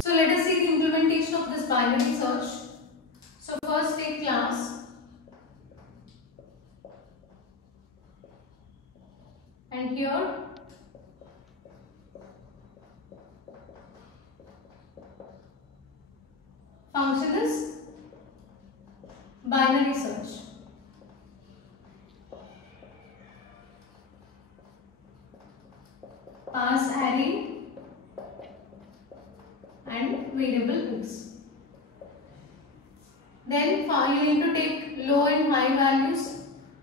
So let us see the implementation of this binary search. So first take class, and here function is binary search. Pass array and variable x. Then you need to take low and high values.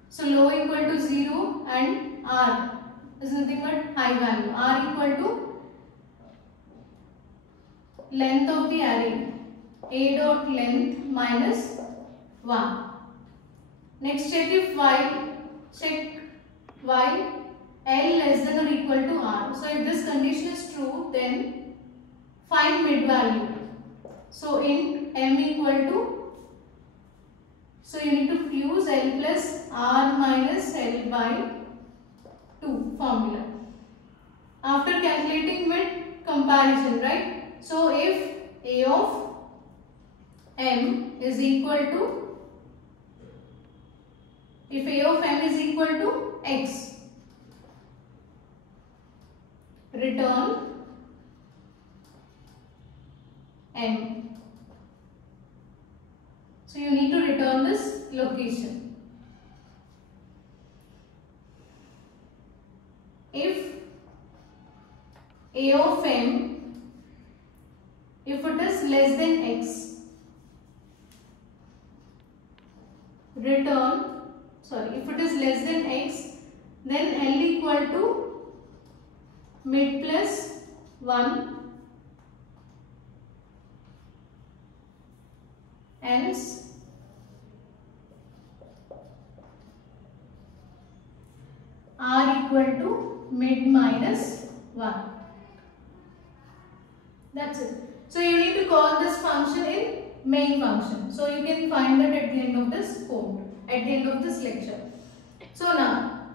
So low equal to 0 and r is nothing but high value. R equal to length of the array, a dot length minus 1. Next check if while L less than or equal to R. So if this condition is true, then find mid value. So int M equal to, so you need to use L plus R minus L by 2 formula. After calculating mid, comparison, right? So if A of M is equal to, if A of M is equal to X, return M. So you need to return this location. If A of M, if it is less than X, return, if it is less than X, then L equal to mid plus 1, else R equal to mid minus 1. That's it. So you need to call this function in main function. So you can find that at the end of this code, at the end of this lecture. So now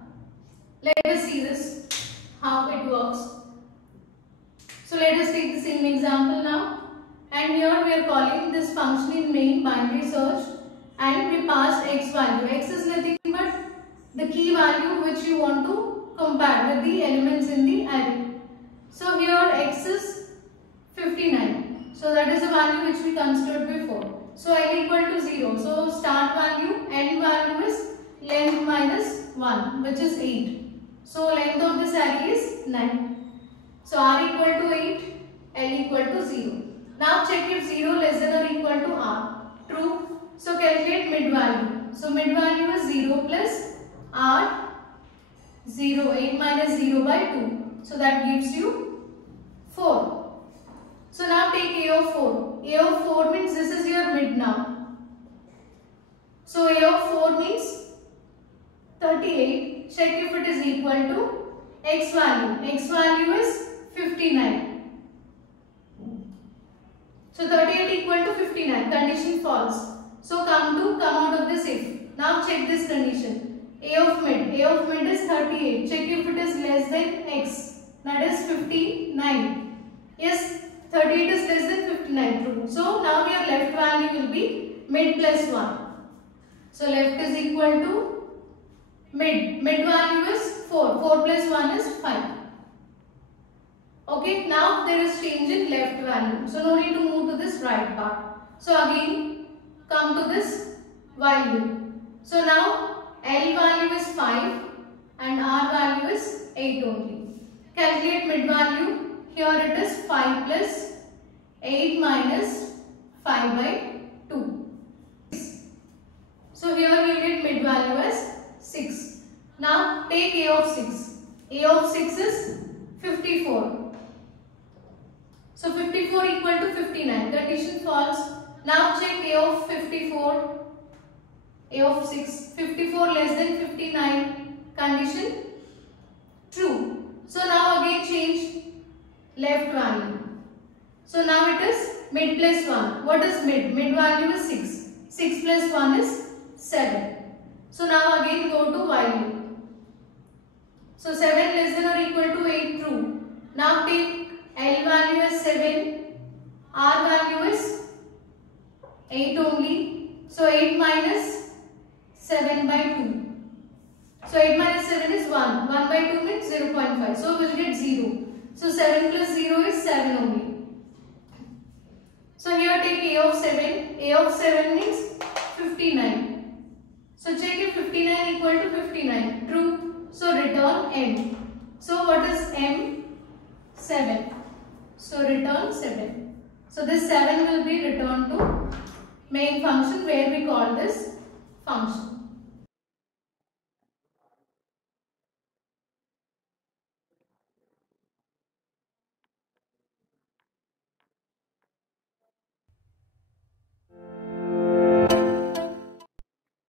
let us see this, how it works. So let us take the same example now. And here we are calling this function in main binary search, and we pass x value. X is nothing but the key value which you want to compare with the elements in the array. So here x is 59. So that is the value which we considered before. So L equal to 0. So start value, end value is length minus 1, which is 8. So length of this array is 9. So R equal to 8, L equal to 0. Now check if 0 less than or equal to R. True. So calculate mid value. So mid value is 0 plus R, 0, 8 minus 0 by 2. So that gives you 4. So now take A of 4. A of 4 means this is your mid now. So A of 4 means 38. Check if it is equal to X value. X value is 59. So 38 equal to 59. Condition false. So come out of this if. Now check this condition. A of mid is 38. Check if it is less than X. That is 59. Yes, 38 is less than 59. True. So now your left value will be mid plus 1. So left is equal to mid. Mid value is 4. 4 plus 1 is 5. Okay, now there is change in left value. So no need to move to this right part. So again come to this while loop. So now L value is 5 and R value is 8 only. Calculate mid value. Here it is 5 plus 8 minus 5 by 2. So here we will get mid value as 6. Now take A of 6. A of 6 is 54. So 54 equal to 59. Condition false. Now check A of 54. A of 6. 54 less than 59. Condition true. So now again change left value. So now it is mid plus 1. What is mid? Mid value is 6. 6 plus 1 is 7. So now again go to while loop. So 7 less than or equal to 8 true. Now take L value as 7 R value is 8 only. So 8 minus 7 by 2. So 8 minus 7 is 1. 1 by 2 means 0.5. So we'll get 0. So 7 plus 0 is 7 only. So here take A of 7. A of 7 means 59. So check if 59 equal to 59. True. So return M. So what is M? 7. So return 7. So this 7 will be returned to main function where we call this function.